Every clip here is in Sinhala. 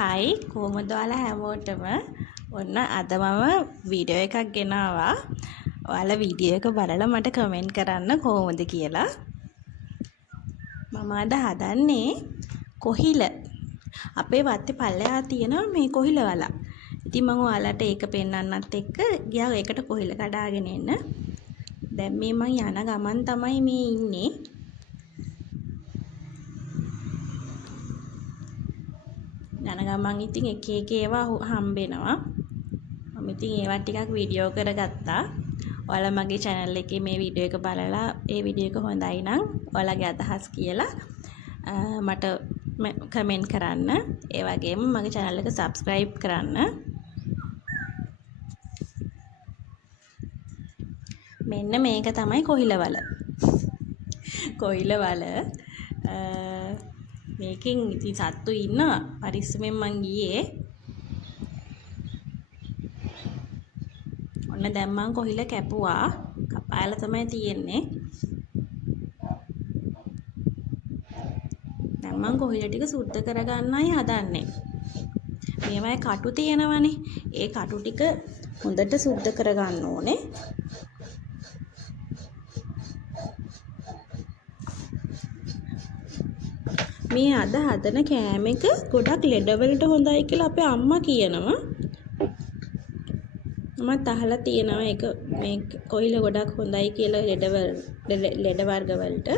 හයි කොහොමද ඔයාලා හැමෝටම ඔන්න අද මම වීඩියෝ එකක් ගෙනාවා. ඔයාලා වීඩියෝ එක බලලා මට කමෙන්ට් කරන්න කොහොමද කියලා. මම අද හදන්නේ කොහිල. අපේ වත්තේ පල්ලෙහා තියෙන මේ කොහිල වල. ඉතින් මම ඔයාලට ඒක පෙන්වන්නත් එක්ක ගියා ඒකට කොහිල කඩාගෙන එන්න. දැන් මේ මම යන ගමන් තමයි මේ ඉන්නේ. යන ගමන් ඉතින් එක එක ඒවා හම්බෙනවා. මම ඉතින් ඒවා ටිකක් වීඩියෝ කරගත්තා. ඔයාලා මගේ channel එකේ මේ වීඩියෝ එක බලලා ඒ වීඩියෝ එක හොඳයි නම් ඔයාලගේ අදහස් කියලා මට කමෙන්ට් කරන්න. ඒ වගේම මගේ channel එක subscribe කරන්න. මෙන්න මේක තමයි කොහිලවල. කොහිලවල මේකෙන් ඉතින් සත්තු ඉන්නවා. පරිස්සමෙන් මං ගියේ. ඔන්න දැන් මං කොහිල කැපුවා. කපාලා තමයි තියෙන්නේ. දැන් මං කොහිල ටික සුද්ධ කරගන්නයි හදන්නේ. මේවයි කටු තියෙනවනේ. ඒ කටු ටික හොඳට සුද්ධ කරගන්න ඕනේ. මේ අද හදන කෑම එක ගොඩක් ලෙඩවලට හොඳයි කියලා අපේ අම්මා කියනවා. මමත් අහලා තියෙනවා ඒක මේ කොහිල ගොඩක් හොඳයි කියලා ලෙඩ වර්ග වලට.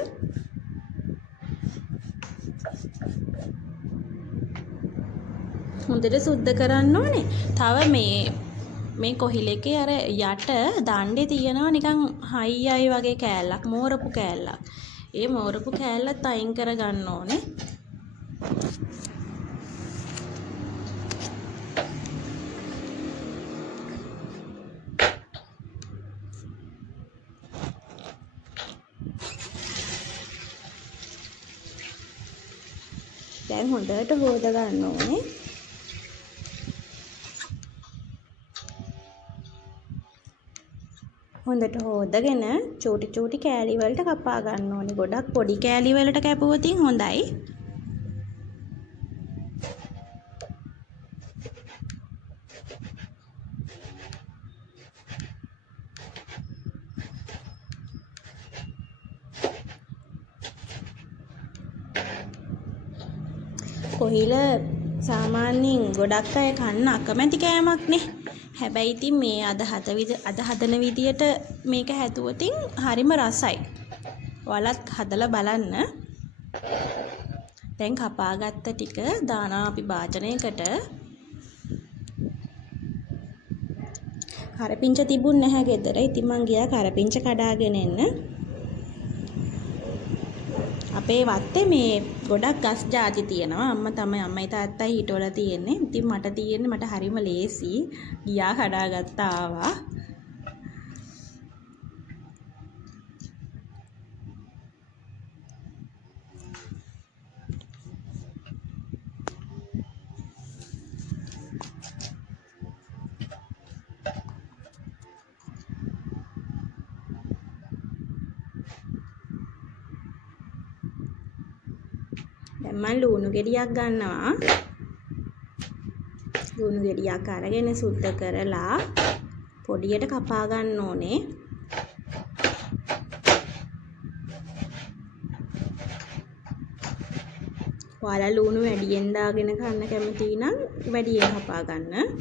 හොඳට සුද්ධ කරන්න ඕනේ. තව මේ කොහිල එකේ අර යට දණ්ඩේ තියෙනවා නිකන් හයියයි වගේ කෑල්ලක්, මෝරපු කෑල්ලක්. ඒ මෝරපු කෑල්ලත් අයින් කර ගන්න ඕනේ. දැන් හොඳට හොද ගන්න ඕනේ. හොඳට හොදගෙන චූටි චූටි කෑලි වලට කපා ගන්න ඕනේ. ගොඩක් පොඩි කෑලි වලට කැපුවොත් හොඳයි. කොහිල සාමාන්‍යයෙන් ගොඩක් අය කන්න අකමැති කෑමක්නේ. හැබැයි ඉතින් මේ අද හදන විදියට මේක හැදුවොත් හරිම රසයි. ඔයාලත් හදලා බලන්න. දැන් කපාගත්ත ටික දානවා අපි භාජනයකට. කරපිංච තිබුණ නැහැ ගෙදර. ඉතින් මං ගියා කරපිංච කඩාගෙන එන්න. අපේ වත්තේ මේ ගොඩක් ගස් ಜಾති තියෙනවා. අම්මයි තාත්තයි හිටවල තියෙන්නේ. ඉතින් මට තියෙන්නේ මට හරිම ලේසි. ගියා කඩාගත්තා ආවා. දැන් මම ලුණු ගෙඩියක් ගන්නවා. ලුණු ගෙඩියක් අරගෙන සුද්ධ කරලා පොඩියට කපා ගන්න ඕනේ. ඔයාලා ලුණු වැඩියෙන් දාගෙන කන්න කැමති නම් වැඩියෙන් කපා ගන්න.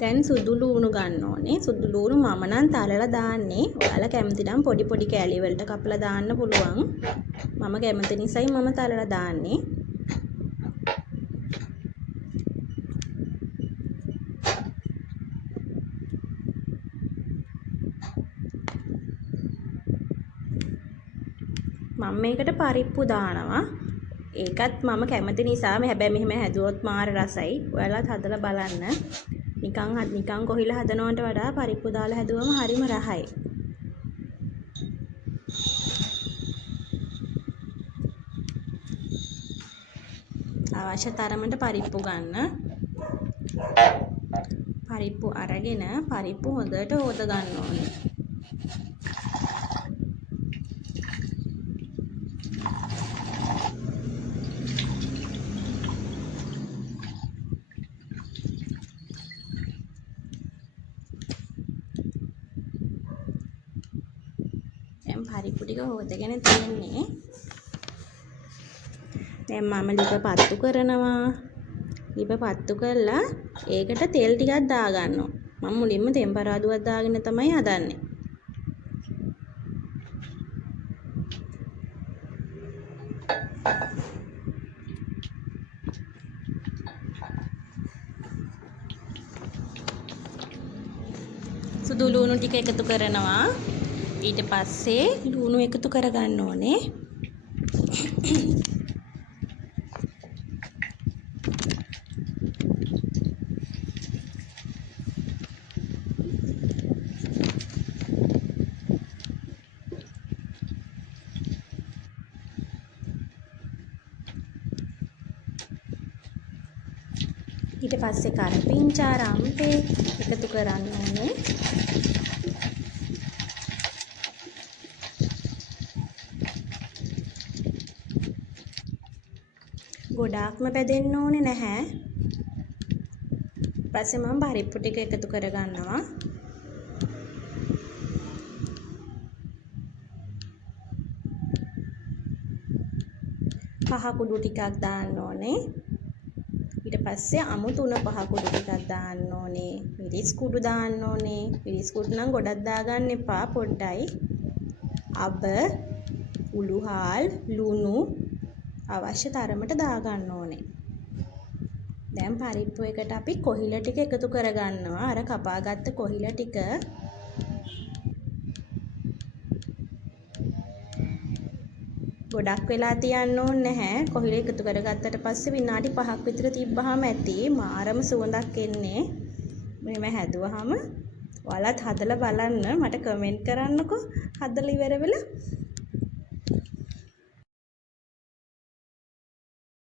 දැන් සුදු ලුණු ගන්න ඕනේ. සුදු ලුණු මම නම් තලලා දාන්නේ. ඔයාලා කැමති නම් පොඩි පොඩි කෑලි වලට කපලා දාන්න පුළුවන්. මම කැමති නිසායි මම තලලා දාන්නේ. මම මේකට පරිප්පු දානවා. ඒකත් මම කැමති නිසා හැබැයි මෙහෙම හැදුවොත් මාර රසයි. ඔයාලත් හදලා බලන්න. නිකන් කොහිල හදනවට වඩා පරිප්පු දාලා හැදුවම හරිම රහයි. අවශ්‍ය තරමට පරිප්පු ගන්න. පරිප්පු අරගෙන පරිප්පු හොඳට හොද ගන්න ඕනේ. දැන් පරිප්පු ටික හොදගෙන තියෙන්නේ. දැන් මම ලිප පත්තු කරනවා. ලිප පත්තු කරලා ඒකට තෙල් ටිකක් දාගන්නවා. මම මුලින්ම තෙම්පරාදුවක් දාගෙන තමයි හදන්නේ. සුදු ලුණු ටික එකතු කරනවා. ඊට පස්සේ ලුණු එකතු කරගන්න ඕනේ. ඊට පස්සේ කරපිංචා රම්පේ එකතු කරන්න ඕනේ. ගොඩාක්ම පැදෙන්න ඕනේ නැහැ. ඊපස්සේ මම පරිප්පු ටික එකතු කරගන්නවා. පහ කුඩු ටිකක් දාන්න ඕනේ. ඊට පස්සේ අමු 3-5 කුඩු ටිකක් දාන්න ඕනේ. මිරිස් කුඩු දාන්න ඕනේ. මිරිස් කුඩු නම් ගොඩක් දාගන්න එපා, පොඩ්ඩයි. අබ, උළුහාල්, ලුණු අවශ්‍ය තරමට දාගන්න ඕනේ. දැන් පරිප්පු එකට අපි කොහිල ටික එකතු කරගන්නවා. අර කපාගත්ත කොහිල ටික ගොඩක් වෙලා තියන්න ඕනේ නැහැ. කොහිල එකතු කරගත්තට පස්සේ විනාඩි 5ක් විතර තිබ්බහම ඇති මාරම සුවඳක් එන්නේ. මෙහෙම හැදුවහම ඔයාලත් හදලා බලන්න. මට කමෙන්ට් කරන්නකෝ හදලා ඉවර වෙලා.